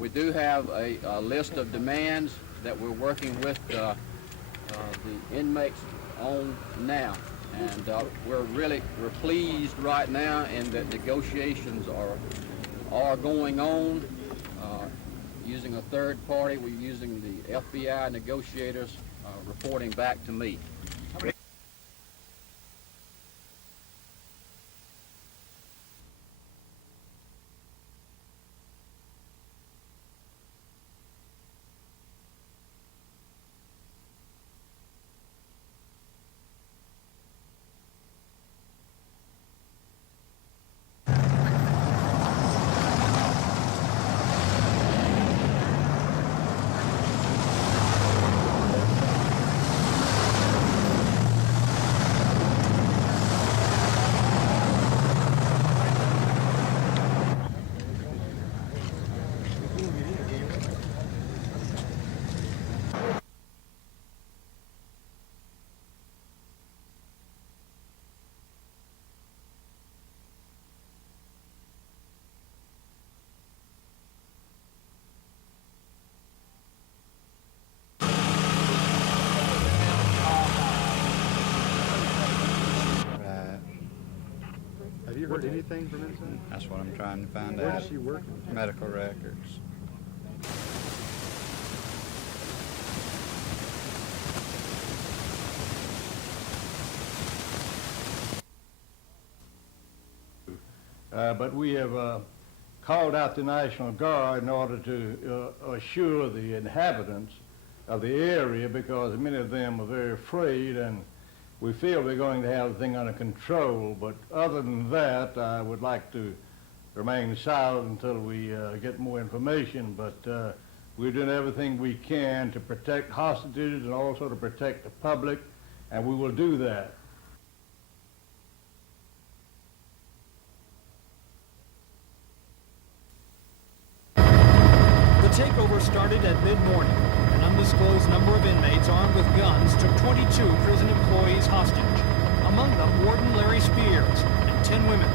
We do have a list of demands that we're working with the inmates on now, and we're pleased right now in that negotiations are going on using a third party. We're using the FBI negotiators reporting back to me. Have you heard anything from inside? That's what I'm trying to find Where out. does she work? Medical records. But we have called out the National Guard in order to assure the inhabitants of the area, because many of them are very afraid, and we feel we're going to have the thing under control. But other than that, I would like to remain silent until we get more information. But we're doing everything we can to protect hostages and also to protect the public, and we will do that. The takeover started at mid-morning. An undisclosed number of inmates armed with guns took 22 prison employees hostage. Among them, Warden Larry Spears and 10 women.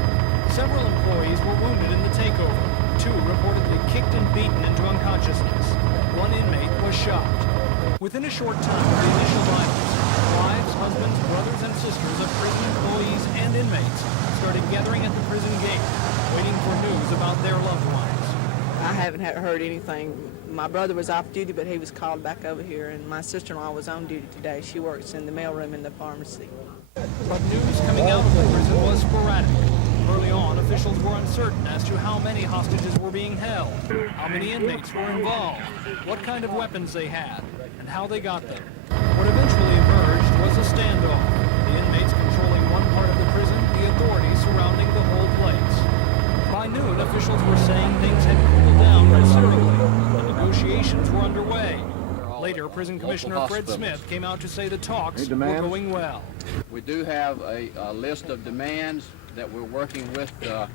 Several employees were wounded in the takeover. 2 reportedly kicked and beaten into unconsciousness. 1 inmate was shot. Within a short time of the initial violence, wives, husbands, brothers, and sisters of prison employees and inmates started gathering at the prison gate, waiting for news about their loved ones. I haven't heard anything. My brother was off duty, but he was called back over here, and my sister-in-law was on duty today. She works in the mailroom in the pharmacy. But news coming out of the prison was sporadic. Early on, officials were uncertain as to how many hostages were being held, how many inmates were involved, what kind of weapons they had, and how they got them. What eventually emerged was a standoff, the inmates controlling one part of the prison, the authorities surrounding the whole place. By noon, officials were saying things had cooled down considerably. The negotiations were underway. Later, Prison Commissioner Fred Smith came out to say the talks were going well. We do have a list of demands that we're working with the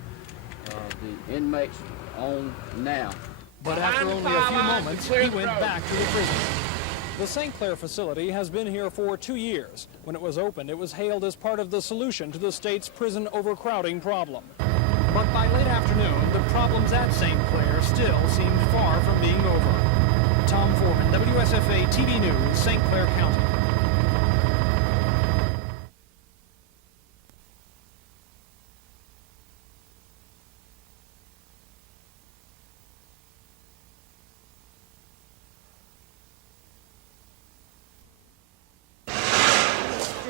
inmates on now. But after only a few moments, he went back to the prison. The St. Clair facility has been here for 2 years. When it was opened, it was hailed as part of the solution to the state's prison overcrowding problem. But by late afternoon, the problems at St. Clair still seemed far from being over. Tom Foreman, WSFA TV News, St. Clair County.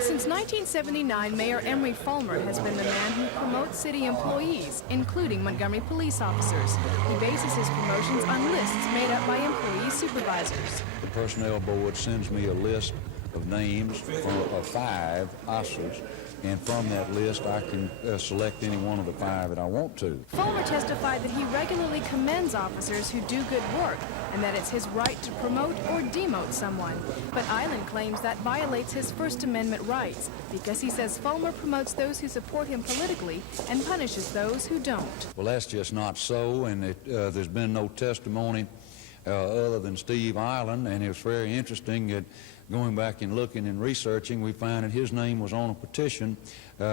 Since 1979, Mayor Emery Fulmer has been the man who promotes city employees, including Montgomery police officers. He bases his promotions on lists made up by employee supervisors. The Personnel Board sends me a list of names of 5 officers, and from that list I can select any one of the 5 that I want to. Fulmer testified that he regularly commends officers who do good work, and that it's his right to promote or demote someone. But Island claims that violates his First Amendment rights, because he says Fulmer promotes those who support him politically and punishes those who don't. Well, that's just not so, and there's been no testimony other than Steve Island, and it was very interesting that going back and looking and researching, we find that his name was on a petition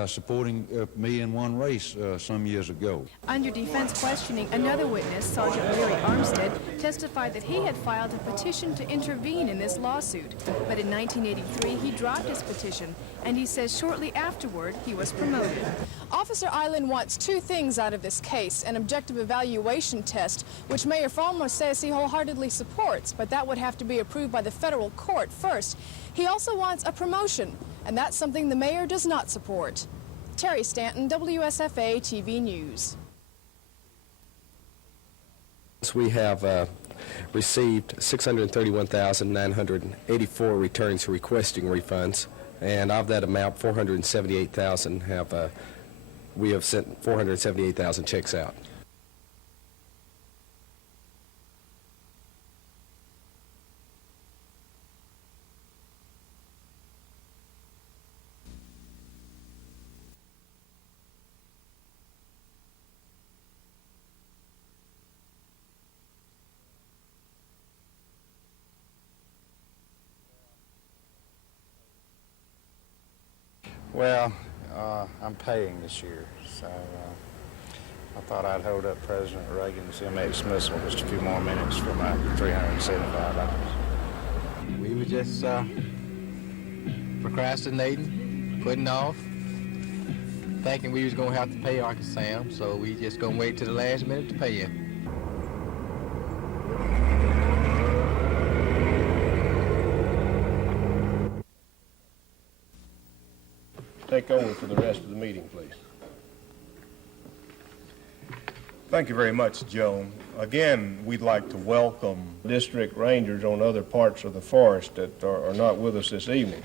supporting me in one race some years ago. Under defense questioning, another witness, Sergeant Larry Armstead, testified that he had filed a petition to intervene in this lawsuit. But in 1983, he dropped his petition, and he says shortly afterward he was promoted. Officer Island wants two things out of this case: an objective evaluation test, which Mayor Fulmer says he wholeheartedly supports, but that would have to be approved by the federal court first. He also wants a promotion, and that's something the mayor does not support. Terry Stanton, WSFA TV News. We have received 631,984 returns requesting refunds, and of that amount, 478,000 we have sent 478,000 checks out. Well, I'm paying this year, so I thought I'd hold up President Reagan's inmate dismissal just a few more minutes for my $375. We were just procrastinating, putting off, thinking we was gonna have to pay Uncle Sam, so we just gonna wait till the last minute to pay him. Take over for the rest of the meeting, please. Thank you very much, Joe. Again, we'd like to welcome district rangers on other parts of the forest that are not with us this evening.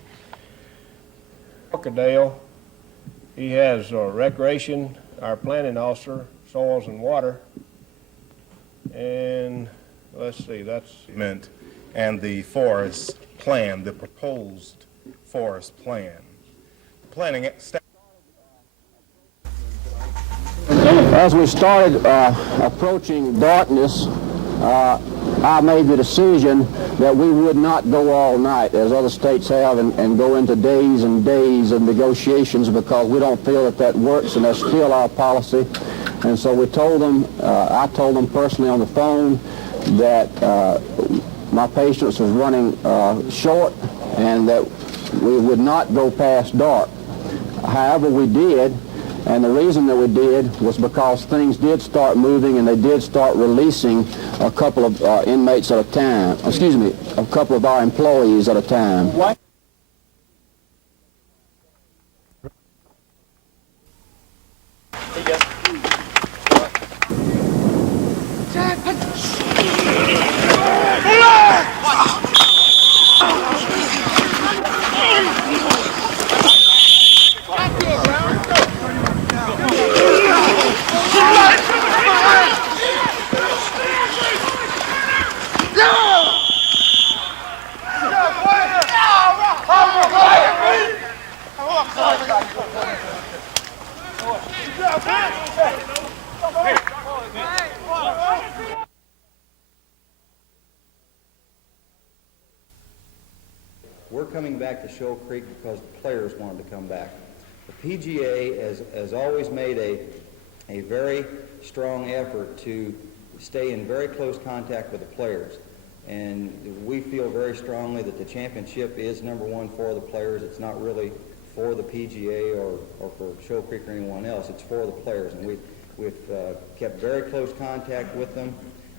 Walkerdale, he has recreation, our planning officer, soils and water, and let's see, that's meant, and the forest plan, the proposed forest plan. Planning staff. As we started approaching darkness, I made the decision that we would not go all night, as other states have, and go into days and days of negotiations, because we don't feel that that works, and that's still our policy. And so we told them, I told them personally on the phone that my patience was running short and that we would not go past dark. However, we did, and the reason that we did was because things did start moving, and they did start releasing a couple of inmates at a time. Excuse me, a couple of our employees at a time. What? We're coming back to Shoal Creek because the players wanted to come back. The PGA has always made a very strong effort to stay in very close contact with the players. And we feel very strongly that the championship is number one for the players. It's not really for the PGA or for Shoal Creek or anyone else. It's for the players. And we've kept very close contact with them.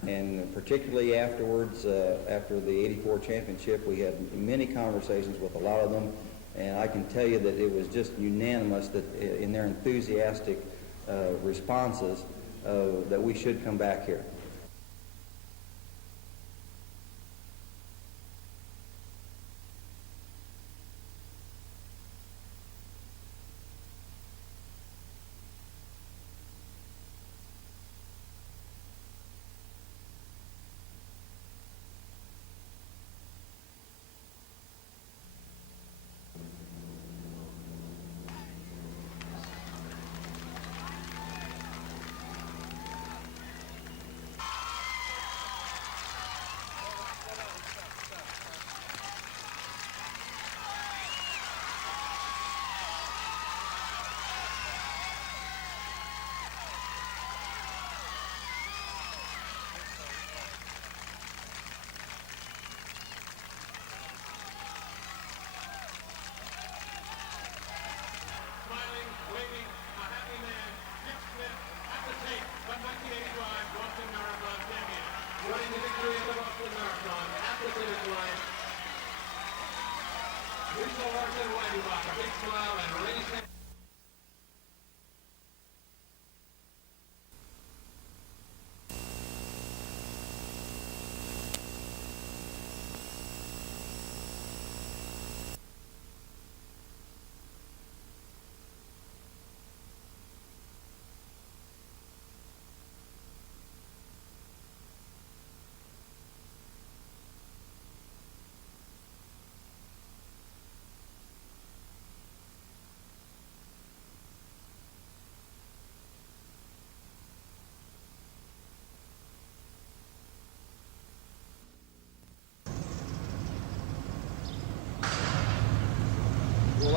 And particularly afterwards, after the '84 championship, we had many conversations with a lot of them, and I can tell you that it was just unanimous that in their enthusiastic responses that we should come back here.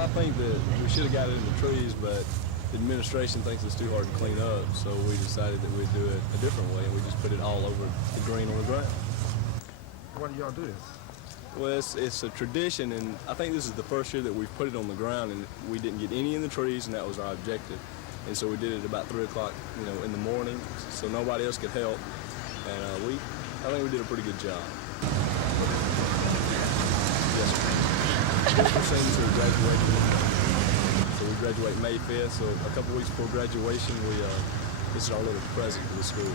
I think that we should have got it in the trees, but the administration thinks it's too hard to clean up, so we decided that we'd do it a different way, and we just put it all over the green on the ground. Why do y'all do this? Well, it's a tradition, and I think this is the first year that we've put it on the ground, and we didn't get any in the trees, and that was our objective. And so we did it about 3 o'clock, in the morning, so nobody else could help. And I think we did a pretty good job. Yes, sir. We're seniors who are graduating. So we graduate May 5th, so a couple weeks before graduation, this is our little present to the school.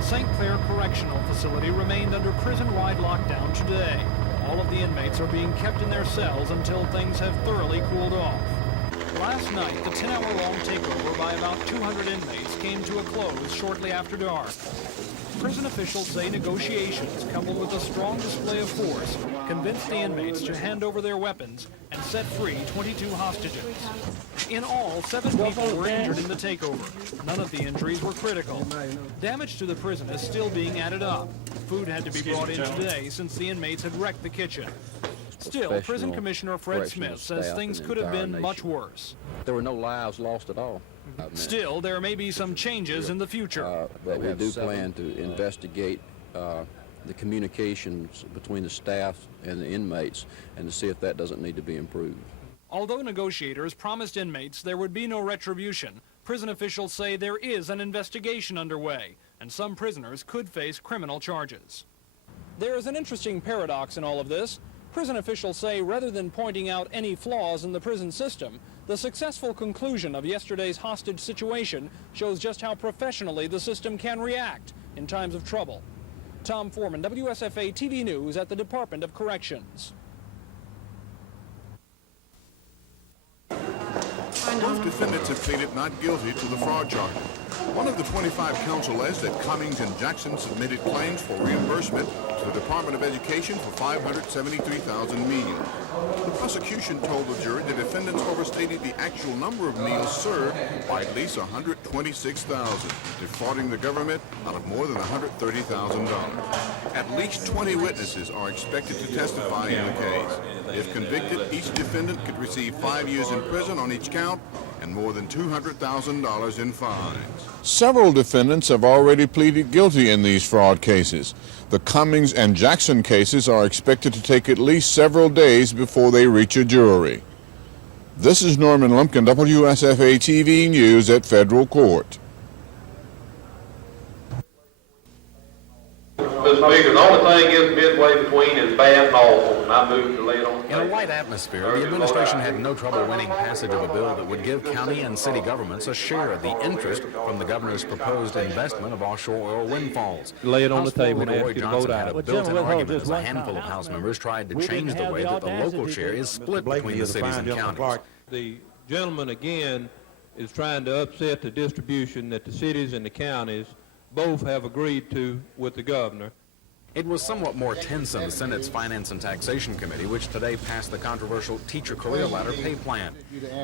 St. Clair Correctional Facility remained under prison-wide lockdown today. All of the inmates are being kept in their cells until things have thoroughly cooled off. Last night, the 10-hour-long takeover by about 200 inmates came to a close shortly after dark. Prison officials say negotiations, coupled with a strong display of force, convinced the inmates to hand over their weapons and set free 22 hostages. In all, 7 people were injured in the takeover. None of the injuries were critical. Damage to the prison is still being added up. Food had to be brought in today since the inmates had wrecked the kitchen. Still, Prison Commissioner Fred Smith says things could have been much worse. There were no lives lost at all. Still, there may be some changes in the future. But we do plan to investigate the communications between the staff and the inmates and to see if that doesn't need to be improved. Although negotiators promised inmates there would be no retribution, prison officials say there is an investigation underway, and some prisoners could face criminal charges. There is an interesting paradox in all of this. Prison officials say rather than pointing out any flaws in the prison system, the successful conclusion of yesterday's hostage situation shows just how professionally the system can react in times of trouble. Tom Foreman, WSFA TV News at the Department of Corrections. Both defendants have pleaded not guilty to the fraud charge. One of the 25 counts alleged that Cummings and Jackson submitted claims for reimbursement to the Department of Education for $573,000 meals. The prosecution told the jury the defendants overstated the actual number of meals served by at least $126,000, defrauding the government out of more than $130,000. At least 20 witnesses are expected to testify in the case. If convicted, each defendant could receive 5 years in prison on each count and more than $200,000 in fines. Several defendants have already pleaded guilty in these fraud cases. The Cummings and Jackson cases are expected to take at least several days before they reach a jury. This is Norman Lumpkin, WSFA TV News at Federal Court. Mr. Speaker, the only thing is midway between is bad and awful, and I moved to lay it on. In a light atmosphere, the administration had no trouble winning passage of a bill that would give county and city governments a share of the interest from the governor's proposed investment of offshore oil windfalls. Lay it on the table and Roy ask you to Johnson vote had out. a built-in argument as a handful of House members tried to change the way that the local share is split between the cities and counties. The gentleman, again, is trying to upset the distribution that the cities and the counties both have agreed to with the governor. It was somewhat more tense in the Senate's Finance and Taxation Committee, which today passed the controversial Teacher Career Ladder pay plan.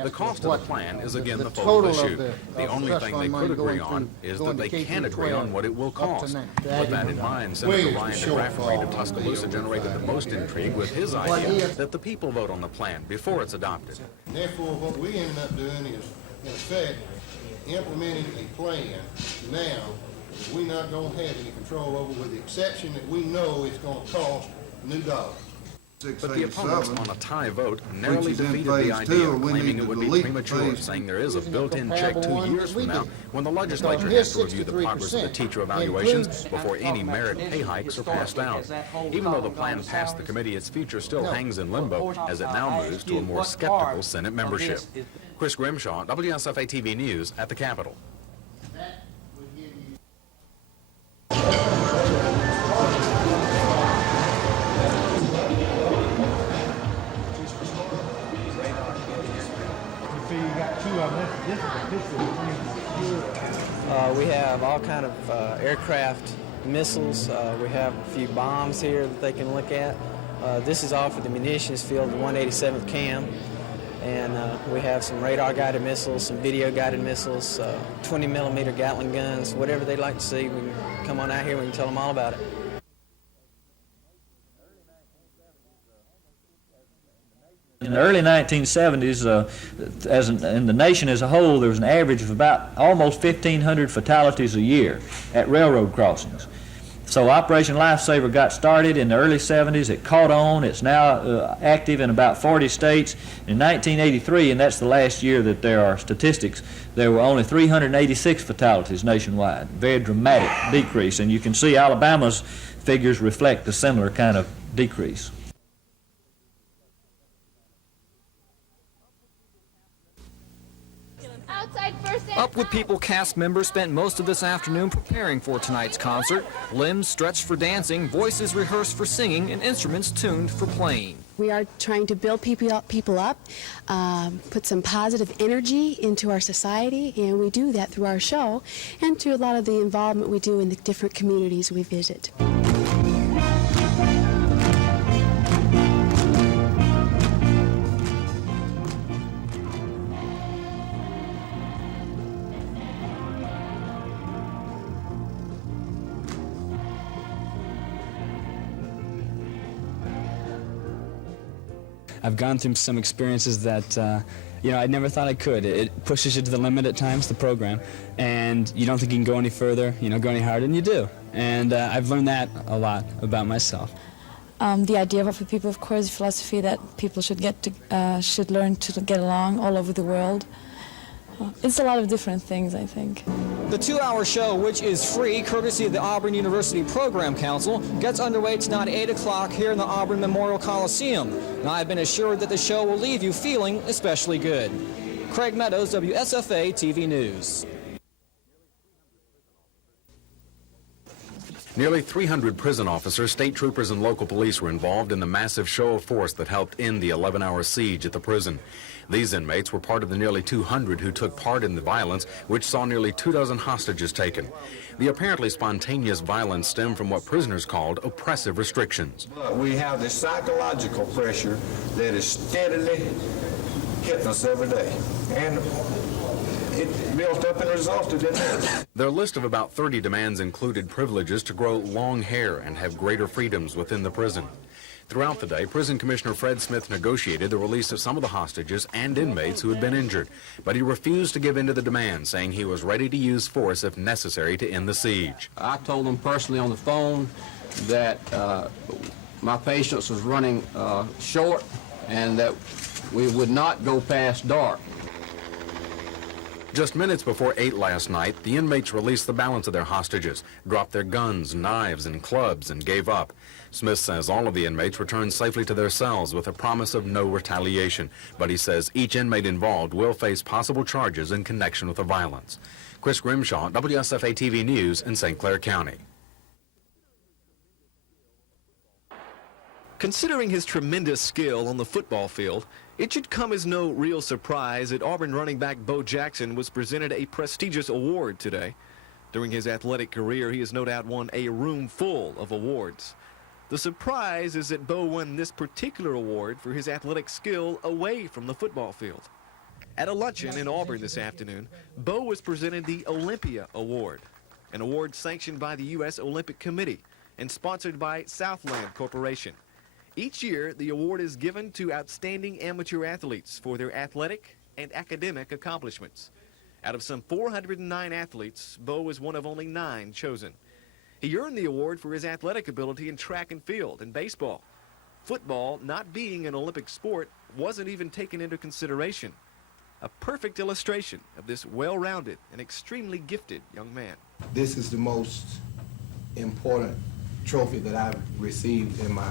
The cost of the plan is again the focal issue. The only thing they could agree on is that they can't agree on what it will cost. With that in mind, Senator Ryan DeGraff Reed of Tuscaloosa generated the most intrigue with his idea that the people vote on the plan before it's adopted. Therefore, what we ended up doing is, in effect, implementing a plan now we're not going to have any control over, with the exception that we know it's going to cost new dollars. But the opponents, on a tie vote, narrowly defeated the idea, claiming it would be premature, saying there is a built-in check 2 years from now when the legislature has to review the progress of the teacher evaluations before any merit pay hikes are passed out. Even though the plan passed the committee, its future still hangs in limbo as it now moves to a more skeptical Senate membership. Chris Grimshaw, WSFA TV News at the Capitol. We have all kind of aircraft missiles. We have a few bombs here that they can look at. This is all for the munitions field, the 187th CAM. And we have some radar-guided missiles, some video-guided missiles, 20-millimeter Gatling guns, whatever they'd like to see. We can come on out here, we can tell them all about it. In the early 1970s, in the nation as a whole, there was an average of about almost 1,500 fatalities a year at railroad crossings. So Operation Lifesaver got started in the early 70s. It caught on. It's now active in about 40 states. In 1983, and that's the last year that there are statistics, there were only 386 fatalities nationwide. Very dramatic decrease. And you can see Alabama's figures reflect a similar kind of decrease. Up With People cast members spent most of this afternoon preparing for tonight's concert. Limbs stretched for dancing, voices rehearsed for singing, and instruments tuned for playing. We are trying to build people up, put some positive energy into our society, and we do that through our show and through a lot of the involvement we do in the different communities we visit. I've gone through some experiences that, I never thought I could. It pushes you to the limit at times, the program, and you don't think you can go any further, go any harder, and you do. And I've learned that a lot about myself. The idea of people, of course, philosophy that people should learn to get along all over the world. It's a lot of different things, I think. The 2-hour show, which is free, courtesy of the Auburn University Program Council, gets underway tonight at 8 o'clock here in the Auburn Memorial Coliseum. Now, I've been assured that the show will leave you feeling especially good. Craig Meadows, WSFA TV News. Nearly 300 prison officers, state troopers, and local police were involved in the massive show of force that helped end the 11-hour siege at the prison. These inmates were part of the nearly 200 who took part in the violence, which saw nearly 24 hostages taken. The apparently spontaneous violence stemmed from what prisoners called oppressive restrictions. We have the psychological pressure that is steadily hitting us every day. And it built up and resulted in this. Their list of about 30 demands included privileges to grow long hair and have greater freedoms within the prison. Throughout the day, Prison Commissioner Fred Smith negotiated the release of some of the hostages and inmates who had been injured, but he refused to give in to the demand, saying he was ready to use force if necessary to end the siege. I told them personally on the phone that my patience was running short and that we would not go past dark. Just minutes before 8 last night, the inmates released the balance of their hostages, dropped their guns, knives, and clubs, and gave up. Smith says all of the inmates returned safely to their cells with a promise of no retaliation, but he says each inmate involved will face possible charges in connection with the violence. Chris Grimshaw, WSFA TV News in St. Clair County. Considering his tremendous skill on the football field, it should come as no real surprise that Auburn running back Bo Jackson was presented a prestigious award today. During his athletic career, he has no doubt won a room full of awards. The surprise is that Bo won this particular award for his athletic skill away from the football field. At a luncheon in Auburn this afternoon, Bo was presented the Olympia Award, an award sanctioned by the U.S. Olympic Committee and sponsored by Southland Corporation. Each year, the award is given to outstanding amateur athletes for their athletic and academic accomplishments. Out of some 409 athletes, Bo was one of only 9 chosen. He earned the award for his athletic ability in track and field and baseball. Football, not being an Olympic sport, wasn't even taken into consideration. A perfect illustration of this well-rounded and extremely gifted young man. This is the most important trophy that I've received in my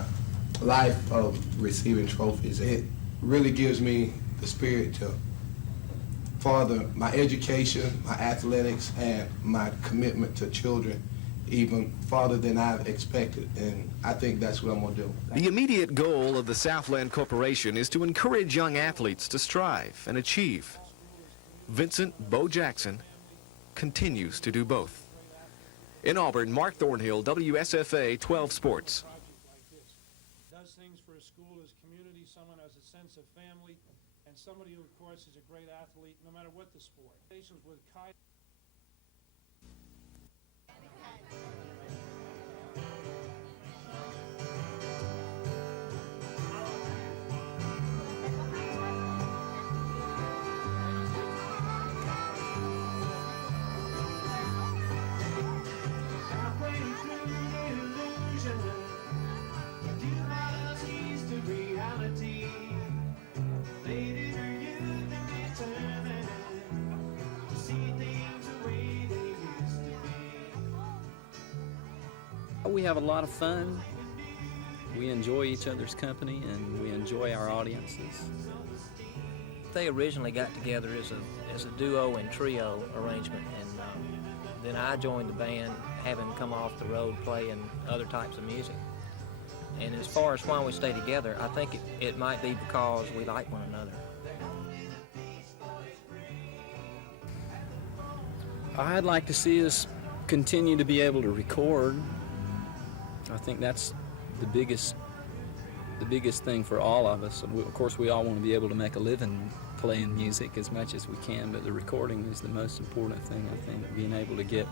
life of receiving trophies. It really gives me the spirit to further my education, my athletics, and my commitment to children even farther than I've expected, and I think that's what I'm going to do. The immediate goal of the Southland Corporation is to encourage young athletes to strive and achieve. Vincent Bo Jackson continues to do both. In Auburn, Mark Thornhill, WSFA 12 Sports. Does things for a school, as community, someone has a sense of family, and somebody who, of course, is a great athlete, no matter what the sport. With Kai. We have a lot of fun. We enjoy each other's company, and we enjoy our audiences. They originally got together as a duo and trio arrangement, and then I joined the band, having come off the road playing other types of music. And as far as why we stay together, I think it might be because we like one another. I'd like to see us continue to be able to record. I think that's the biggest thing for all of us. Of course, we all want to be able to make a living playing music as much as we can, but the recording is the most important thing, I think, being able to get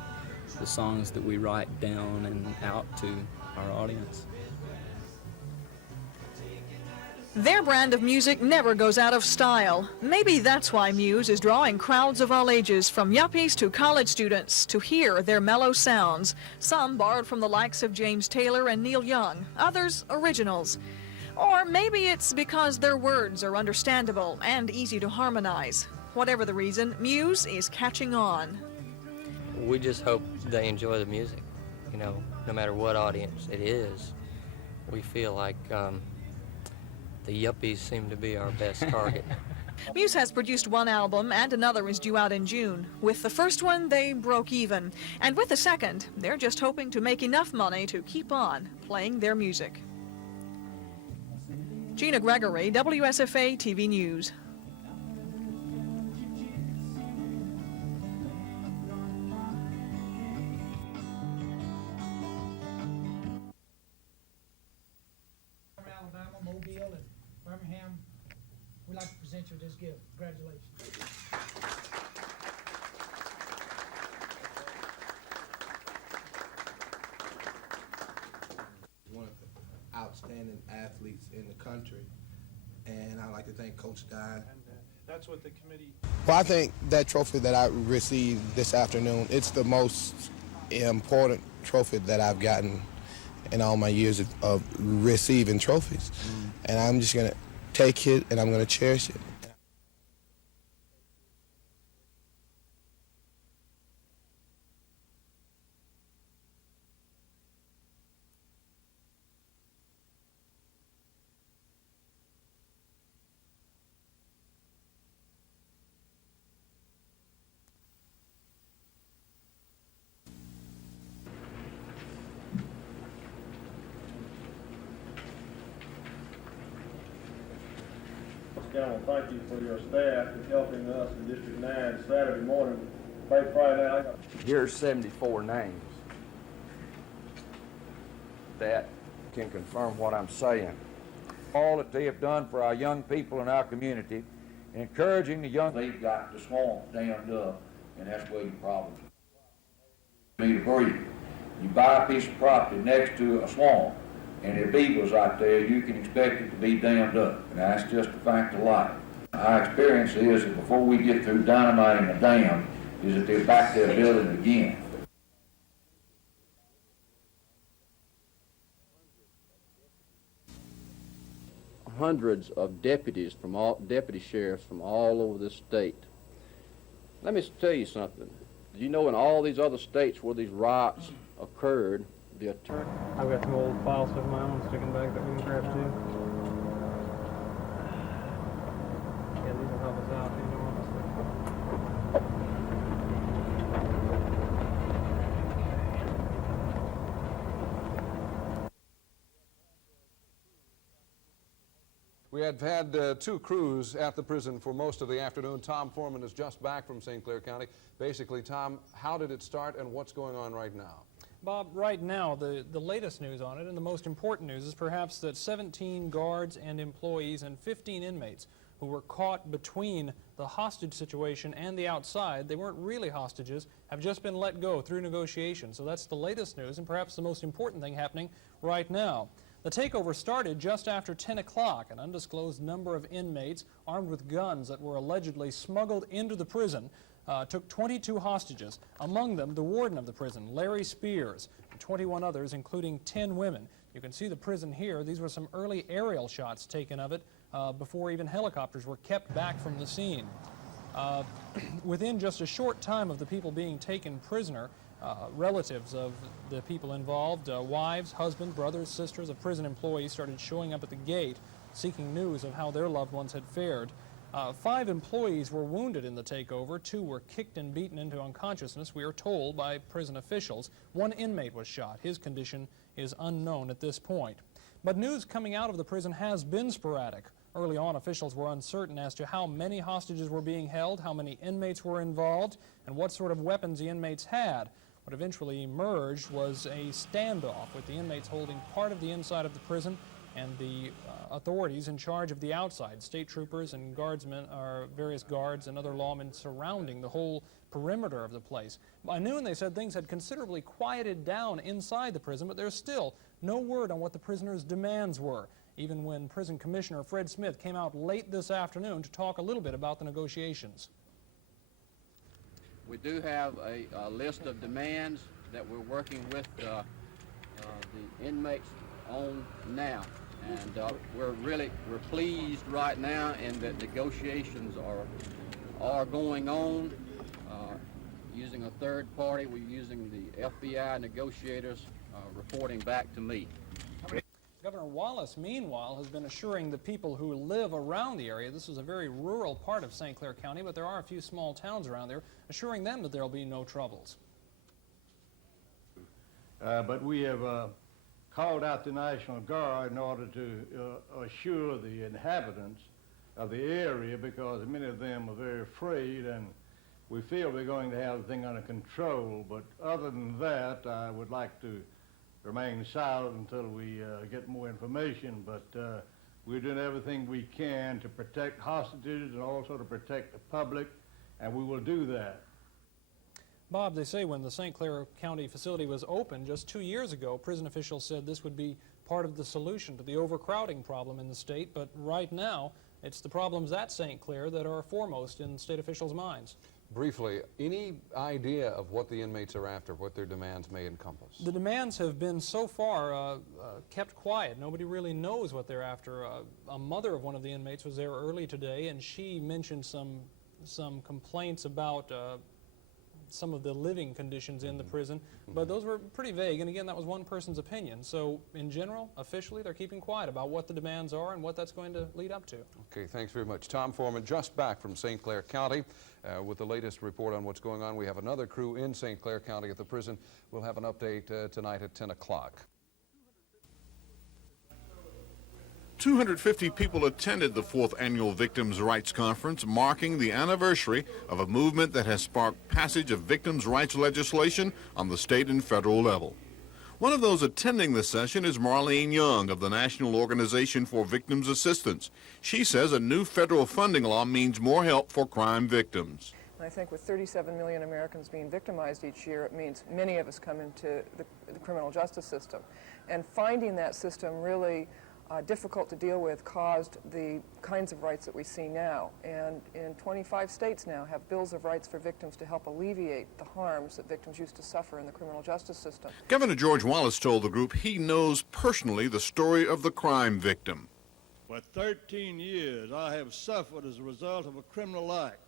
the songs that we write down and out to our audience. Their brand of music never goes out of style. Maybe that's why Muse is drawing crowds of all ages, from yuppies to college students, to hear their mellow sounds. Some borrowed from the likes of James Taylor and Neil Young, others originals. Or maybe it's because their words are understandable and easy to harmonize. Whatever the reason, Muse is catching on. We just hope they enjoy the music, no matter what audience it is. We feel like the yuppies seem to be our best target. Muse has produced one album, and another is due out in June. With the first one, they broke even. And with the second, they're just hoping to make enough money to keep on playing their music. Gina Gregory, WSFA TV News. Alabama, Mobile, and Birmingham, we'd like to present you with this gift. Congratulations. One of the outstanding athletes in the country, and I'd like to thank Coach Dye. And that's what the committee... Well, I think that trophy that I received this afternoon, it's the most important trophy that I've gotten in all my years of receiving trophies. And I'm just going to take it and I'm going to cherish it. I want to thank you for your staff in helping us in District 9 Saturday morning. Friday night. Here's 74 names that can confirm what I'm saying. All that they have done for our young people in our community, encouraging the young. They've got the swamp dammed up, and that's where your problem is. You need to breathe. You buy a piece of property next to a swamp, and there are beavers out there, you can expect it to be dammed up. And that's just a fact of life. Our experience is that before we get through dynamiting a dam, is that they're back there building it again. hundreds of deputy sheriffs from all over the state. Let me tell you something. You know, in all these other states where these riots occurred, the attorney... I've got some old file stuff of my own sticking back that we can grab too. Yeah, these will help us out. You know, We have had two crews at the prison for most of the afternoon. Tom Foreman is just back from St. Clair County. Basically, Tom, how did it start and what's going on right now? Bob, right now, the latest news on it, and the most important news, is perhaps that 17 guards and employees and 15 inmates who were caught between the hostage situation and the outside, they weren't really hostages, have just been let go through negotiations. So that's the latest news, and perhaps the most important thing happening right now. The takeover started just after 10 o'clock. An undisclosed number of inmates armed with guns that were allegedly smuggled into the prison took 22 hostages, among them the warden of the prison, Larry Spears, and 21 others, including 10 women. You can see the prison here. These were some early aerial shots taken of it before even helicopters were kept back from the scene. Within just a short time of the people being taken prisoner, relatives of the people involved, wives, husbands, brothers, sisters of prison employees started showing up at the gate seeking news of how their loved ones had fared. 5 employees were wounded in the takeover. 2 were kicked and beaten into unconsciousness, we are told, by prison officials. 1 inmate was shot. His condition is unknown at this point. But news coming out of the prison has been sporadic. Early on, officials were uncertain as to how many hostages were being held, how many inmates were involved, and what sort of weapons the inmates had. What eventually emerged was a standoff with the inmates holding part of the inside of the prison and the authorities in charge of the outside, state troopers and guardsmen, or various guards and other lawmen surrounding the whole perimeter of the place. By noon, they said things had considerably quieted down inside the prison, but there's still no word on what the prisoners' demands were, even when Prison Commissioner Fred Smith came out late this afternoon to talk a little bit about the negotiations. We do have a list of demands that we're working with the inmates on now, and we're pleased right now in that negotiations are going on using a third party. We're using the FBI negotiators reporting back to me. Governor Wallace, meanwhile, has been assuring the people who live around the area, this is a very rural part of St. Clair County, but there are a few small towns around there, assuring them that there will be no troubles. But we have called out the National Guard in order to assure the inhabitants of the area, because many of them are very afraid, and we feel we're going to have the thing under control. But other than that, I would like to remain silent until we get more information, but we're doing everything we can to protect hostages and also to protect the public, and we will do that. Bob, they say when the St. Clair County facility was open just 2 years ago, prison officials said this would be part of the solution to the overcrowding problem in the state, but right now it's the problems at St. Clair that are foremost in state officials' minds. Briefly, any idea of what the inmates are after, what their demands may encompass? The demands have been so far kept quiet. Nobody really knows what they're after. A mother of one of the inmates was there early today, and she mentioned some complaints about some of the living conditions in the prison, but those were pretty vague, and again, that was one person's opinion. So, in general, officially, they're keeping quiet about what the demands are and what that's going to lead up to. Okay, thanks very much. Tom Foreman, just back from St. Clair County with the latest report on what's going on. We have another crew in St. Clair County at the prison. We'll have an update tonight at 10 o'clock. 250 people attended the 4th Annual Victims' Rights Conference, marking the anniversary of a movement that has sparked passage of victims' rights legislation on the state and federal level. One of those attending the session is Marlene Young of the National Organization for Victims Assistance. She says a new federal funding law means more help for crime victims. I think with 37 million Americans being victimized each year, it means many of us come into the criminal justice system. And finding that system really difficult to deal with caused the kinds of rights that we see now. And in 25 states now have bills of rights for victims to help alleviate the harms that victims used to suffer in the criminal justice system. Governor George Wallace told the group he knows personally the story of the crime victim. Well, For 13 years, I have suffered as a result of a criminal act.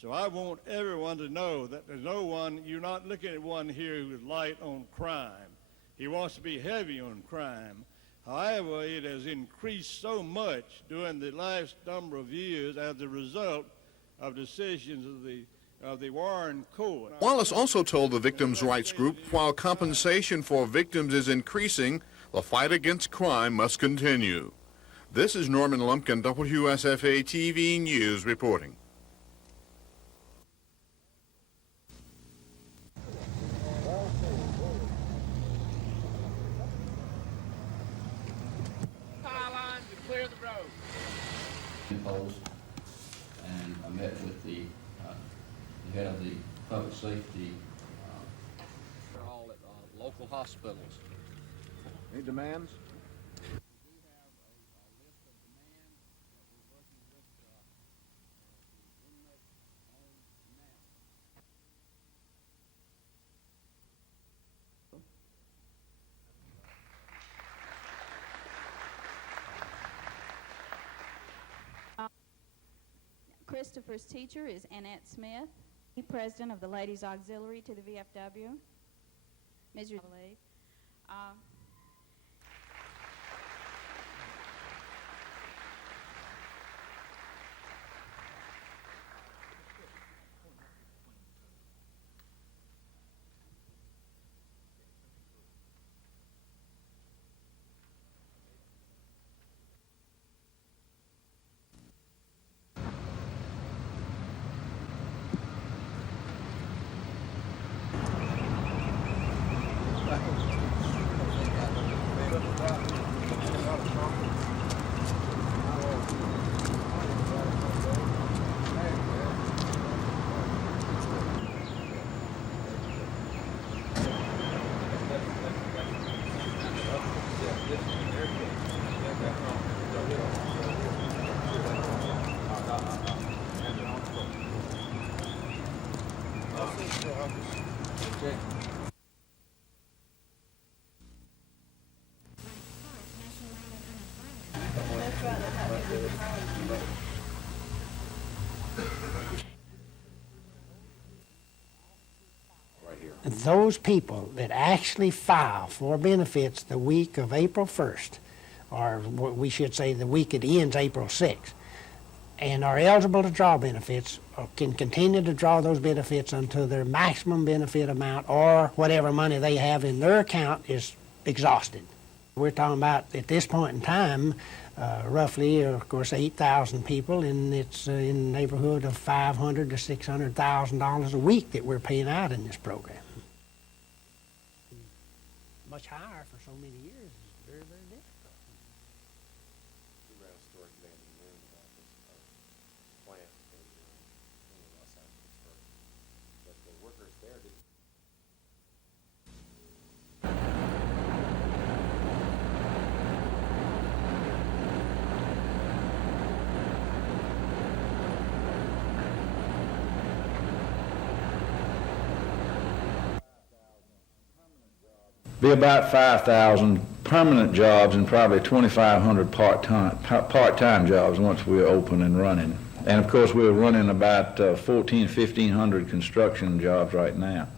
So I want everyone to know that there's no one, you're not looking at one here who is light on crime. He wants to be heavy on crime. However, it has increased so much during the last number of years as a result of decisions of the Warren Court. Wallace also told the victims' rights group while compensation for victims is increasing, the fight against crime must continue. This is Norman Lumpkin, WSFA TV News reporting. Post, and I met with the head of the public safety, all at local hospitals. Any demands? Christopher's teacher is Annette Smith, president of the Ladies Auxiliary to the VFW. Ms. Those people that actually file for benefits the week of April 1st, or we should say the week it ends April 6th, and are eligible to draw benefits, or can continue to draw those benefits until their maximum benefit amount or whatever money they have in their account is exhausted. We're talking about, at this point in time, roughly, of course, 8,000 people, and it's in the neighborhood of $500,000 to $600,000 a week that we're paying out in this program. Much higher for so many years is very, very difficult. We ran a story today in the news about this plant in Los Angeles, but the workers there didn't. Be about 5,000 permanent jobs and probably 2,500 part-time jobs once we're open and running. And of course, we're running about 1,500 construction jobs right now.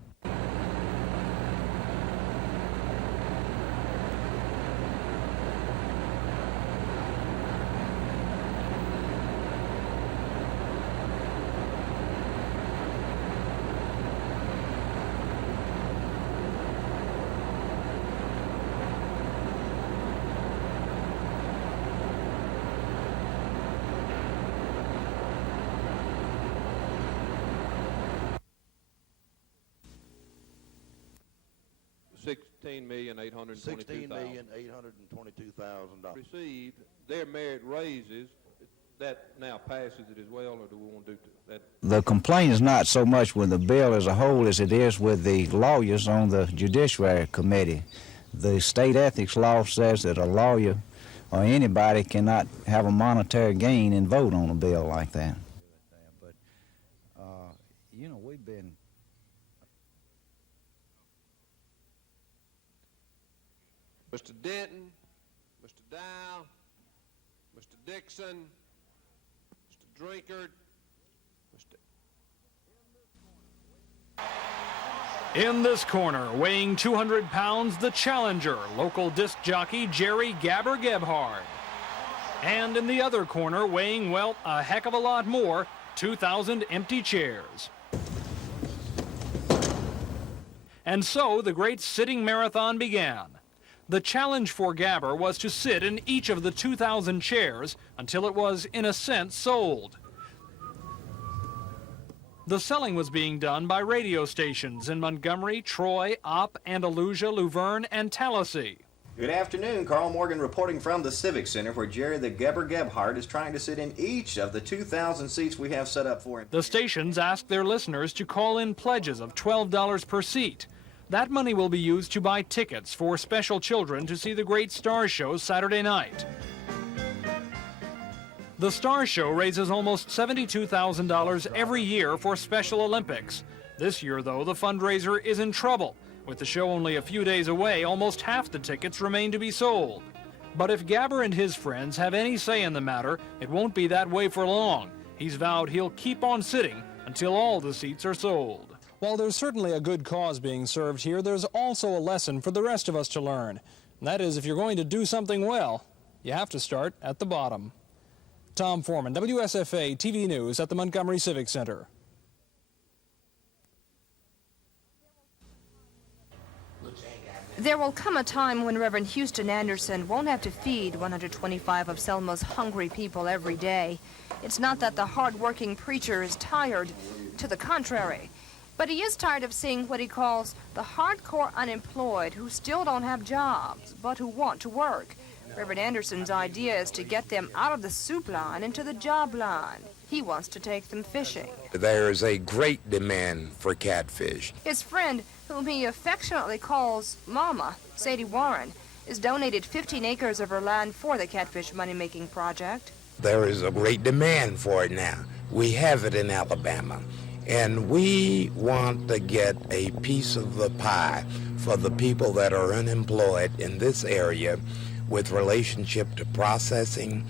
$16,822,000 received their merit raises. That now passes it as well, or do we want to do that? The complaint is not so much with the bill as a whole as it is with the lawyers on the Judiciary Committee. The state ethics law says that a lawyer or anybody cannot have a monetary gain and vote on a bill like that. But, you know, we've been... Mr. Denton, Mr. Dow, Mr. Dixon, Mr. Drinkard, In this corner, weighing 200 pounds, the challenger, local disc jockey Jerry Gabber Gebhard. And in the other corner, weighing, well, a heck of a lot more, 2,000 empty chairs. And so the great sitting marathon began. The challenge for Gabber was to sit in each of the 2,000 chairs until it was, in a sense, sold. The selling was being done by radio stations in Montgomery, Troy, Opp, Andalusia, Luverne, and Tallahassee. Good afternoon. Carl Morgan reporting from the Civic Center, where Jerry the Gabber Gebhard is trying to sit in each of the 2,000 seats we have set up for him. The stations asked their listeners to call in pledges of $12 per seat. That money will be used to buy tickets for special children to see the Great Star Show Saturday night. The Star Show raises almost $72,000 every year for Special Olympics. This year, though, the fundraiser is in trouble. With the show only a few days away, almost half the tickets remain to be sold. But if Gabber and his friends have any say in the matter, it won't be that way for long. He's vowed he'll keep on sitting until all the seats are sold. While there's certainly a good cause being served here, there's also a lesson for the rest of us to learn. And that is, if you're going to do something well, you have to start at the bottom. Tom Foreman, WSFA TV News at the Montgomery Civic Center. There will come a time when Reverend Houston Anderson won't have to feed 125 of Selma's hungry people every day. It's not that the hard-working preacher is tired. To the contrary. But he is tired of seeing what he calls the hardcore unemployed who still don't have jobs, but who want to work. Reverend Anderson's idea is to get them out of the soup line into the job line. He wants to take them fishing. There is a great demand for catfish. His friend, whom he affectionately calls Mama, Sadie Warren, has donated 15 acres of her land for the catfish money-making project. There is a great demand for it now. We have it in Alabama. And we want to get a piece of the pie for the people that are unemployed in this area with relationship to processing,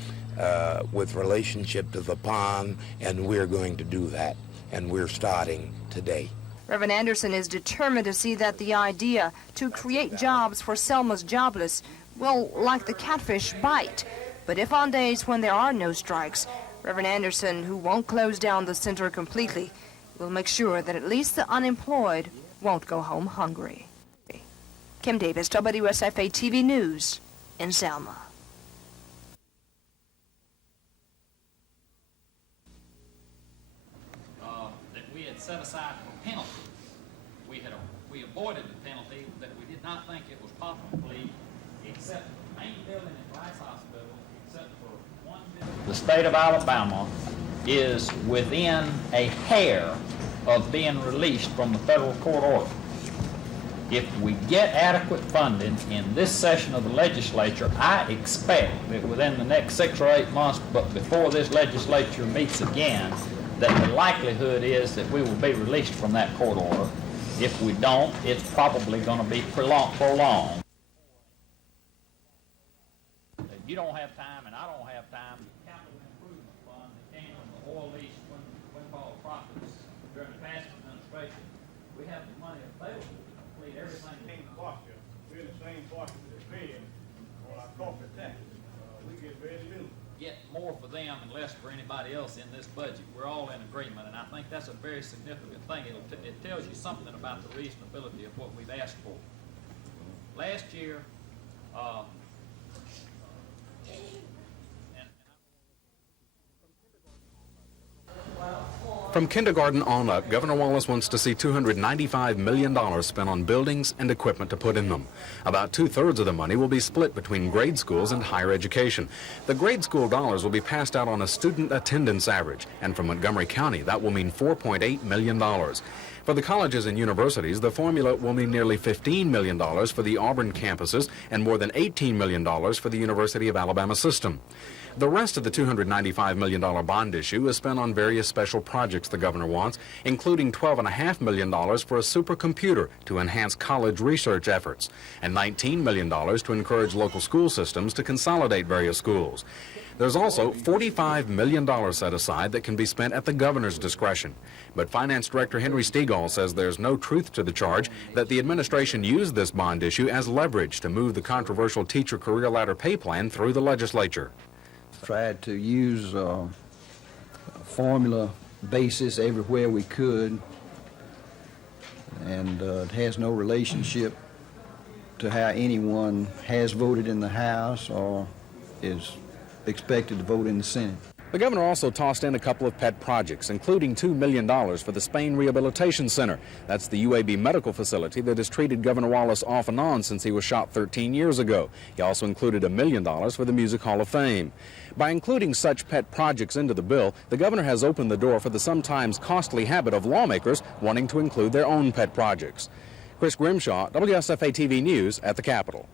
with relationship to the pond, and we're going to do that. And we're starting today. Reverend Anderson is determined to see that the idea to create jobs for Selma's jobless will, like the catfish, bite. But if on days when there are no strikes, Reverend Anderson, who won't close down the center completely, will make sure that at least the unemployed won't go home hungry. Kim Davis, WSFA TV News in Selma. That we had set aside for penalty. We avoided the penalty that we did not think it was possible to plead, except for the main building at Rice Hospital, except for one building. The state of Alabama is within a hair of being released from the federal court order. If we get adequate funding in this session of the legislature, I expect that within the next 6 or 8 months, but before this legislature meets again, that the likelihood is that we will be released from that court order. If we don't, it's probably going to be prolonged. You don't have time, and I don't have time. Capital Improvement Fund that came from the oil lease windfall profits during the past administration. We have the money available to complete everything. We're in the same posture as paying on our corporate taxes. We get very little. Get more for them and less for anybody else in this budget. We're all in agreement, and I think that's a very significant thing. It tells you something about the reasonability of what we've asked for. Last year, From kindergarten on up, Governor Wallace wants to see $295 million spent on buildings and equipment to put in them. About 2/3 of the money will be split between grade schools and higher education. The grade school dollars will be passed out on a student attendance average, and for Montgomery County, that will mean $4.8 million. For the colleges and universities, the formula will mean nearly $15 million for the Auburn campuses and more than $18 million for the University of Alabama system. The rest of the $295 million bond issue is spent on various special projects the governor wants, including $12.5 million for a supercomputer to enhance college research efforts, and $19 million to encourage local school systems to consolidate various schools. There's also $45 million set aside that can be spent at the governor's discretion. But Finance Director Henry Stegall says there's no truth to the charge that the administration used this bond issue as leverage to move the controversial teacher career ladder pay plan through the legislature. Tried to use a formula basis everywhere we could, and it has no relationship to how anyone has voted in the House or is expected to vote in the Senate. The governor also tossed in a couple of pet projects, including $2 million for the Spain Rehabilitation Center. That's the UAB medical facility that has treated Governor Wallace off and on since he was shot 13 years ago. He also included $1 million for the Music Hall of Fame. By including such pet projects into the bill, the governor has opened the door for the sometimes costly habit of lawmakers wanting to include their own pet projects. Chris Grimshaw, WSFA TV News at the Capitol.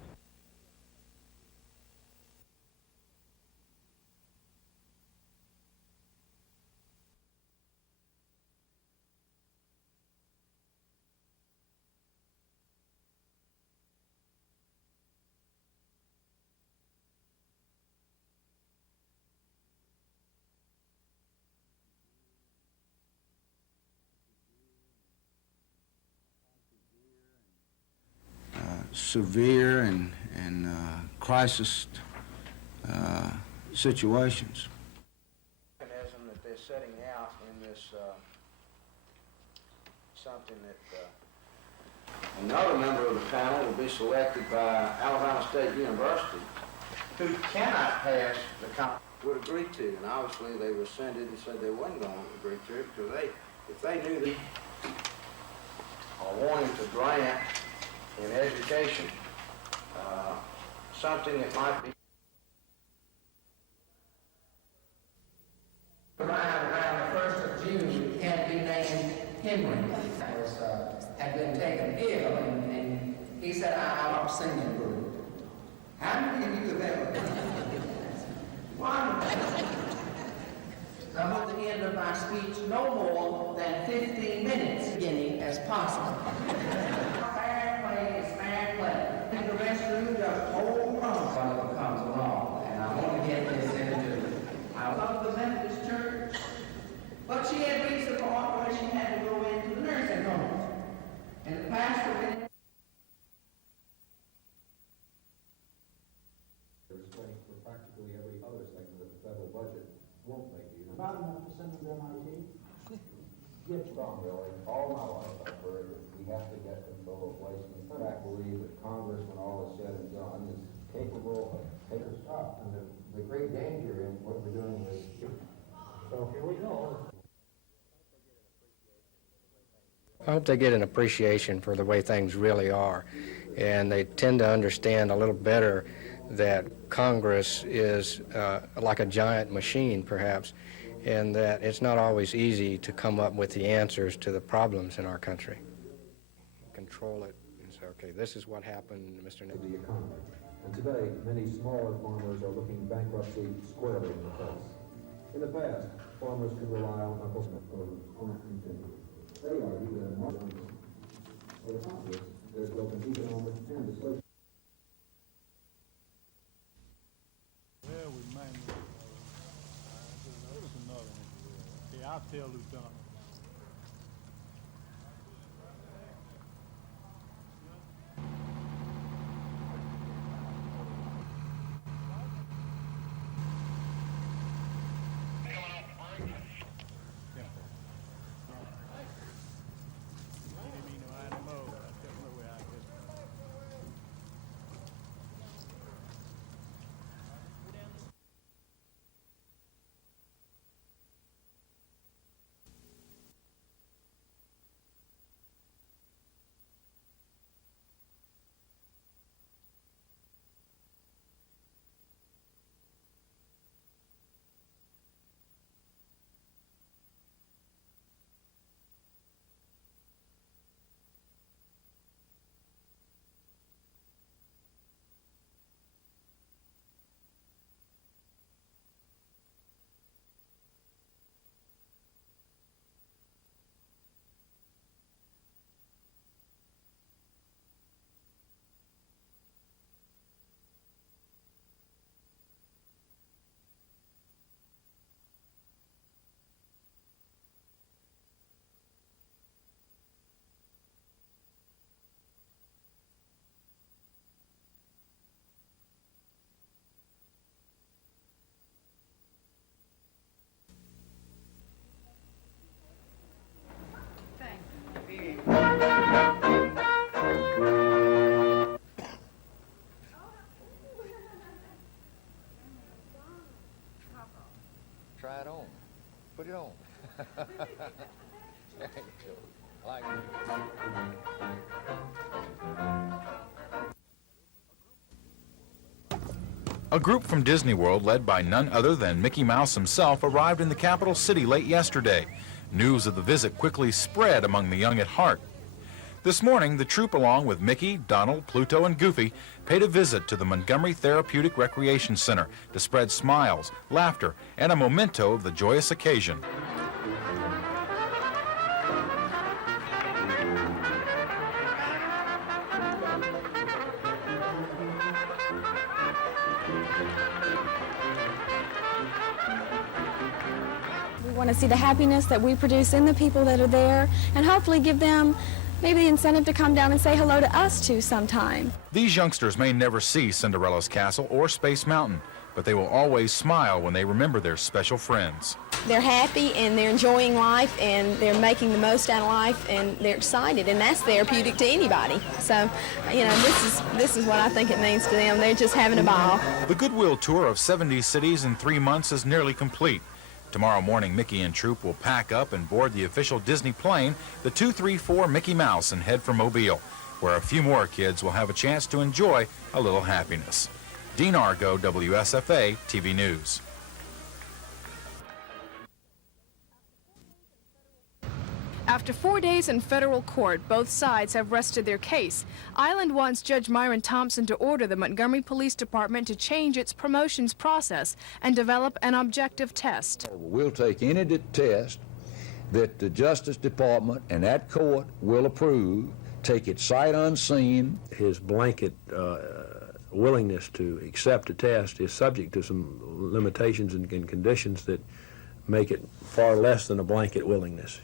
Severe and crisis situations. Mechanism that they're setting out in this something that another member of the panel will be selected by Alabama State University who cannot pass the would agree to, and obviously they rescinded and said they wasn't going to agree to it because if they knew they are wanting to grant in education something that might be around the 1st of June had been named Henry. Had been taken ill, and he said, I love singing group. How many of you have ever one? I'm at the end of my speech no more than 15 minutes beginning as possible. Fair play is fair play. In the restroom, just hold on while it comes along. And I want to get this into. I love the Methodist Church, but she had reached the point where she had to go into the nursing home. And the pastor went. For practically every other segment of the federal budget won't make the About enough to send them to MIT. Get strong, really. All my life I've heard that we have to get control of waste. In fact, I believe that Congress, when all is said and done, is capable of taking stock. And the great danger in what we're doing is, so here we go. I hope they get an appreciation for the way things really are, and they tend to understand a little better that Congress is like a giant machine, perhaps, and that it's not always easy to come up with the answers to the problems in our country. Control it and say, okay, this is what happened, Mr. The economy. And today, many smaller farmers are looking bankruptcy squarely in the face. In the past, farmers could rely on Uncle Smith for plant continuity. They argue that margins for the Congress, there's both an economic and a social. Well, we might need there was another one. Yeah, I'll tell Lieutenant. Put it on. There you go. I like it. A group from Disney World, led by none other than Mickey Mouse himself, arrived in the capital city late yesterday. News of the visit quickly spread among the young at heart. This morning, the troupe, along with Mickey, Donald, Pluto, and Goofy, paid a visit to the Montgomery Therapeutic Recreation Center to spread smiles, laughter, and a memento of the joyous occasion. We want to see the happiness that we produce in the people that are there, and hopefully give them maybe the incentive to come down and say hello to us too sometime. These youngsters may never see Cinderella's Castle or Space Mountain, but they will always smile when they remember their special friends. They're happy and they're enjoying life and they're making the most out of life and they're excited, and that's therapeutic to anybody. So, you know, this is what I think it means to them. They're just having a ball. The Goodwill tour of 70 cities in 3 months is nearly complete. Tomorrow morning, Mickey and troupe will pack up and board the official Disney plane, the 234 Mickey Mouse, and head for Mobile, where a few more kids will have a chance to enjoy a little happiness. Dean Argo, WSFA TV News. After 4 days in federal court, both sides have rested their case. Island wants Judge Myron Thompson to order the Montgomery Police Department to change its promotions process and develop an objective test. We'll take any test that the Justice Department and that court will approve, take it sight unseen. His blanket willingness to accept a test is subject to some limitations and conditions that make it far less than a blanket willingness.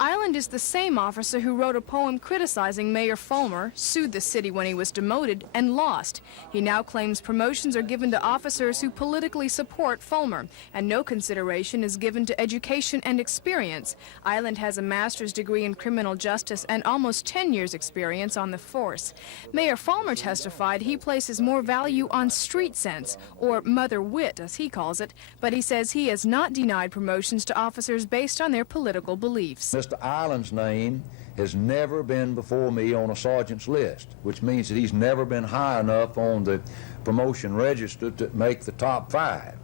Island is the same officer who wrote a poem criticizing Mayor Fulmer, sued the city when he was demoted, and lost. He now claims promotions are given to officers who politically support Fulmer, and no consideration is given to education and experience. Island has a master's degree in criminal justice and almost 10 years' experience on the force. Mayor Fulmer testified he places more value on street sense, or mother wit as he calls it, but he says he has not denied promotions to officers based on their political beliefs. Mr. Island's name has never been before me on a sergeant's list, which means that he's never been high enough on the promotion register to make the top 5.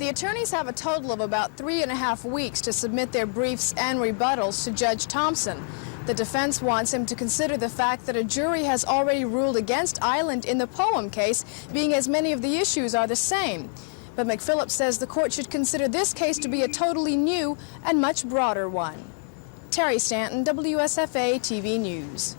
The attorneys have a total of about 3.5 weeks to submit their briefs and rebuttals to Judge Thompson. The defense wants him to consider the fact that a jury has already ruled against Island in the poem case, being as many of the issues are the same. But McPhillips says the court should consider this case to be a totally new and much broader one. Terry Stanton, WSFA TV News.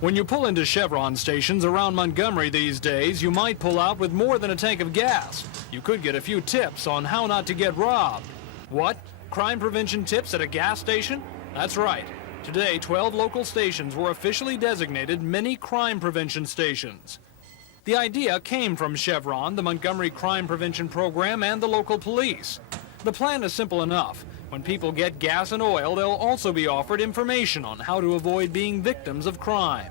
When you pull into Chevron stations around Montgomery these days, you might pull out with more than a tank of gas. You could get a few tips on how not to get robbed. What? Crime prevention tips at a gas station? That's right. Today, 12 local stations were officially designated mini crime prevention stations. The idea came from Chevron, the Montgomery Crime Prevention Program, and the local police. The plan is simple enough. When people get gas and oil, they'll also be offered information on how to avoid being victims of crime.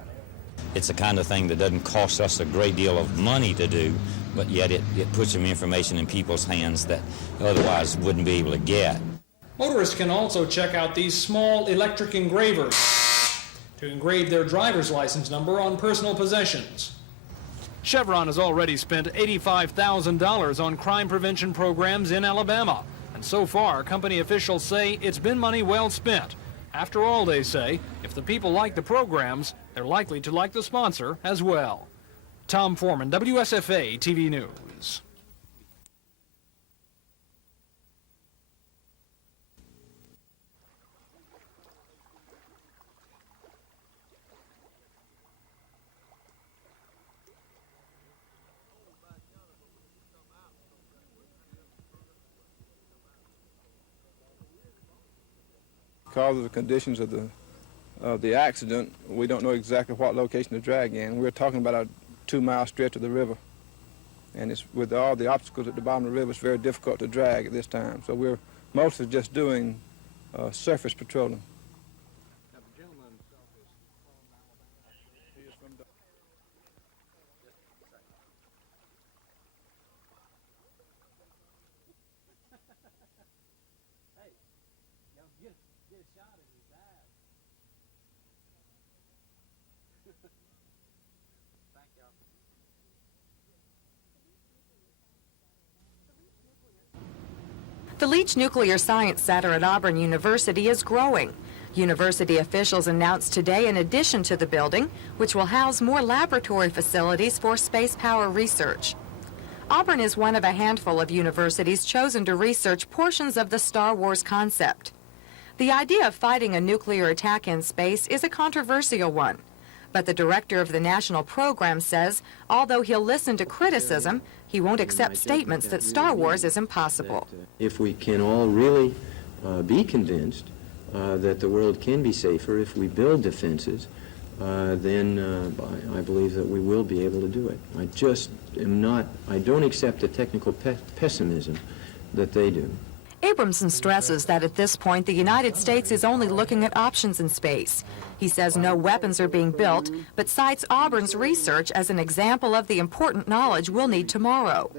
It's the kind of thing that doesn't cost us a great deal of money to do, but yet it puts some information in people's hands that otherwise wouldn't be able to get. Motorists can also check out these small electric engravers to engrave their driver's license number on personal possessions. Chevron has already spent $85,000 on crime prevention programs in Alabama. And so far, company officials say it's been money well spent. After all, they say, if the people like the programs, they're likely to like the sponsor as well. Tom Foreman, WSFA TV News. because of the conditions of the accident, we don't know exactly what location to drag in. We're talking about a 2-mile stretch of the river, and it's with all the obstacles at the bottom of the river, it's very difficult to drag at this time. So we're mostly just doing surface patrolling. The Leach Nuclear Science Center at Auburn University is growing. University officials announced today an addition to the building, which will house more laboratory facilities for space power research. Auburn is one of a handful of universities chosen to research portions of the Star Wars concept. The idea of fighting a nuclear attack in space is a controversial one. But the director of the national program says, although he'll listen to criticism, he won't accept statements that Star Wars is impossible. If we can all really be convinced that the world can be safer if we build defenses, then I believe that we will be able to do it. I just am not, I don't accept the technical pessimism that they do. Abramson stresses that at this point the United States is only looking at options in space. He says no weapons are being built, but cites Auburn's research as an example of the important knowledge we'll need tomorrow.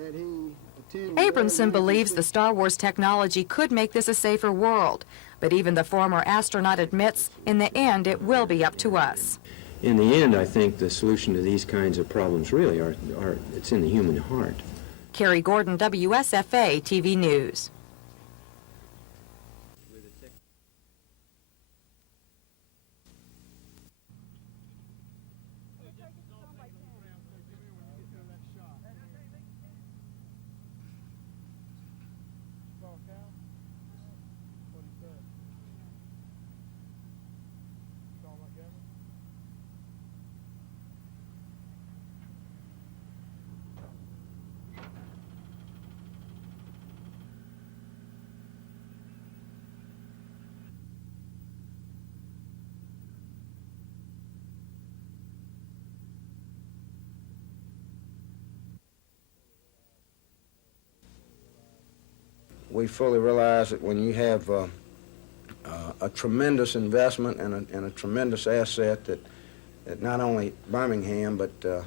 Abramson believes the Star Wars technology could make this a safer world, but even the former astronaut admits in the end it will be up to us. In the end, I think the solution to these kinds of problems really are it's in the human heart. Carrie Gordon, WSFA TV News. We fully realize that when you have a tremendous investment and a tremendous asset that not only Birmingham but the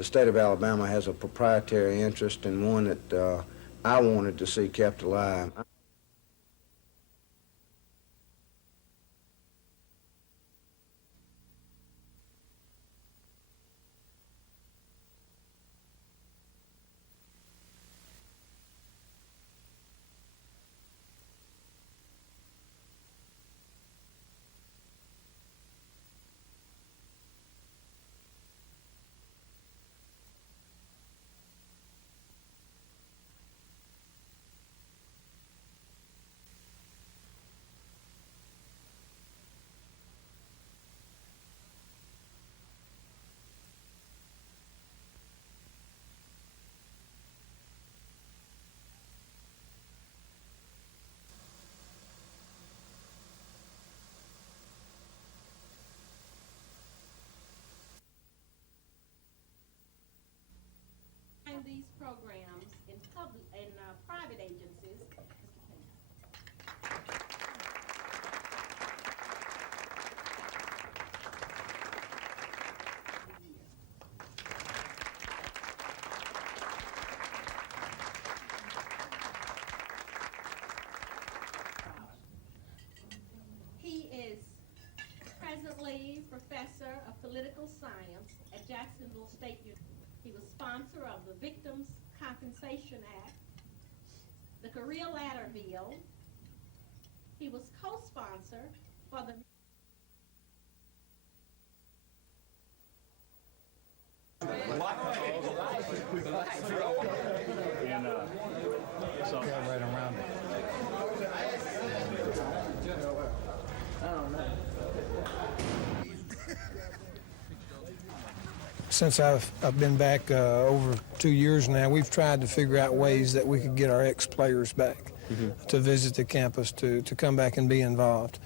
state of Alabama has a proprietary interest in, one that I wanted to see kept alive. These programs in private agencies. He is presently professor of political science at Jacksonville State University. He was sponsor of the Victims Compensation Act, the Career Ladder Bill. He was co-sponsor for the right around it. Since I've been back over 2 years now, we've tried to figure out ways that we could get our ex-players back to visit the campus, to come back and be involved.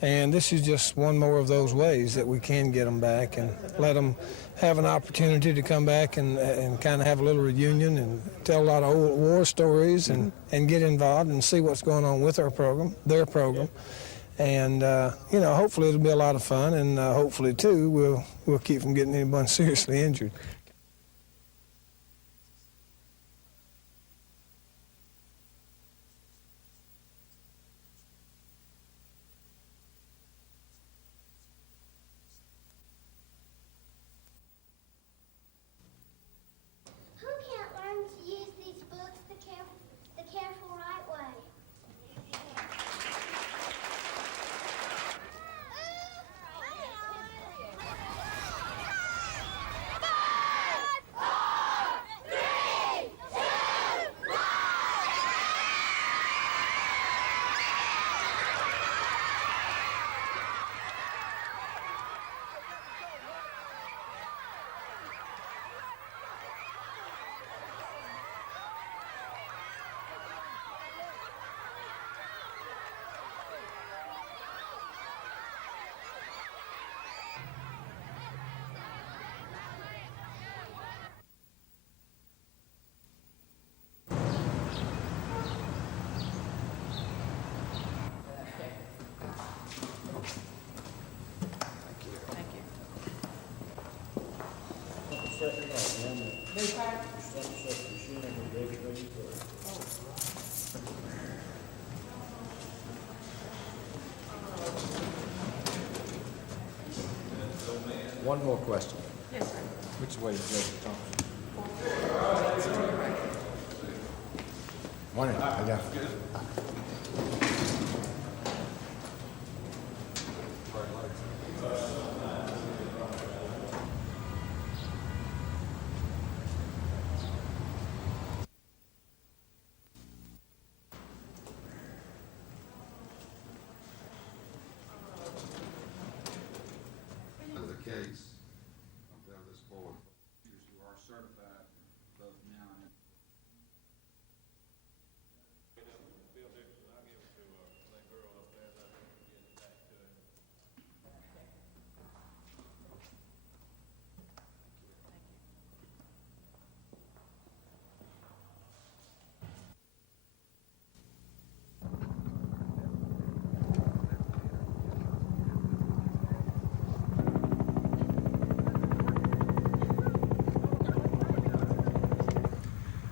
And this is just one more of those ways that we can get them back and let them have an opportunity to come back and kind of have a little reunion and tell a lot of old war stories and get involved and see what's going on with our program, their program. And, you know, hopefully it'll be a lot of fun, and hopefully, too, we'll keep from getting anyone seriously injured. Who can't learn to use these books the careful right way? One more question. Yes, sir. Which way is Judge Thompson? Morning. How you doing? The case of this board, you are certified both now and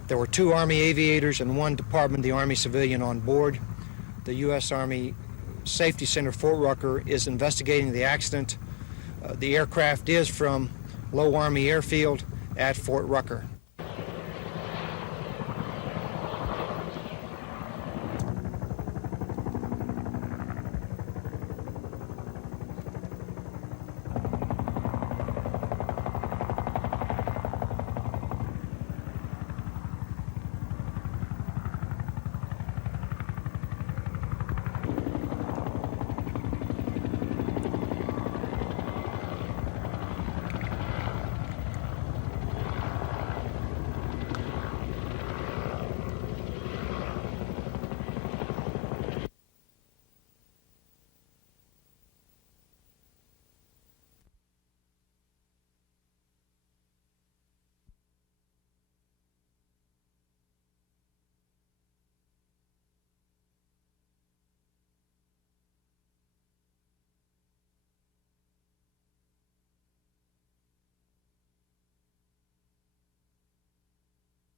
There were 2 Army aviators and 1 Department of the Army civilian on board. The U.S. Army Safety Center, Fort Rucker, is investigating the accident. The aircraft is from Low Army Airfield at Fort Rucker.